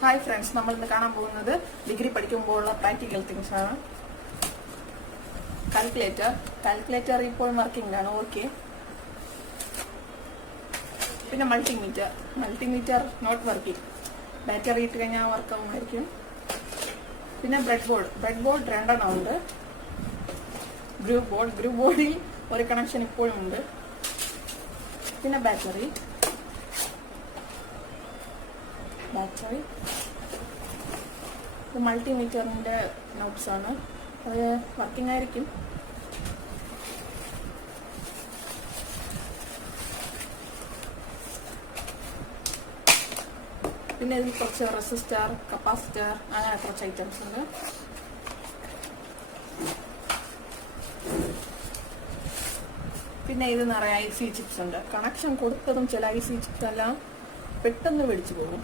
Hi friends, നമ്മൾ ഇന്ന് കാണാൻ പോകുന്നത് ഡിഗ്രി പഠിക്കുമ്പോഴുള്ള പ്രാക്ടിക്കൽ തിങ്സ് ആണ്. കാൽക്കുലേറ്റർ ഇപ്പോൾ വർക്കിംഗ് ആണ്. ഓക്കെ. പിന്നെ മൾട്ടിമീറ്റർ നോട്ട് വർക്കിംഗ്. ബാറ്ററി ഇട്ട് കഴിഞ്ഞാൽ വർക്കാവുമായിരിക്കും. പിന്നെ ബ്രെഡ് ബോർഡ് രണ്ടെണ്ണം ഉണ്ട്. ഗ്രൂപ്പ് ബോർഡിൽ ഒരു കണക്ഷൻ ഇപ്പോഴും ഉണ്ട്. പിന്നെ ബാറ്ററി മൾട്ടിമീറ്ററിന്റെ നോട്ട്സ് ആണ്. അത് വർക്കിംഗ് ആയിരിക്കും. പിന്നെ ഇതിൽ കുറച്ച് റെസിസ്റ്റർ, കപ്പാസിറ്റർ, അങ്ങനെ കുറച്ച് ഐറ്റംസ് ഉണ്ട്. പിന്നെ ഇത് നിറയെ IC ചിപ്സ് ഉണ്ട്. കണക്ഷൻ കൊടുത്തതും ചില IC ചിപ്സ് എല്ലാം പെട്ടെന്ന് വെടിച്ചു പോകും.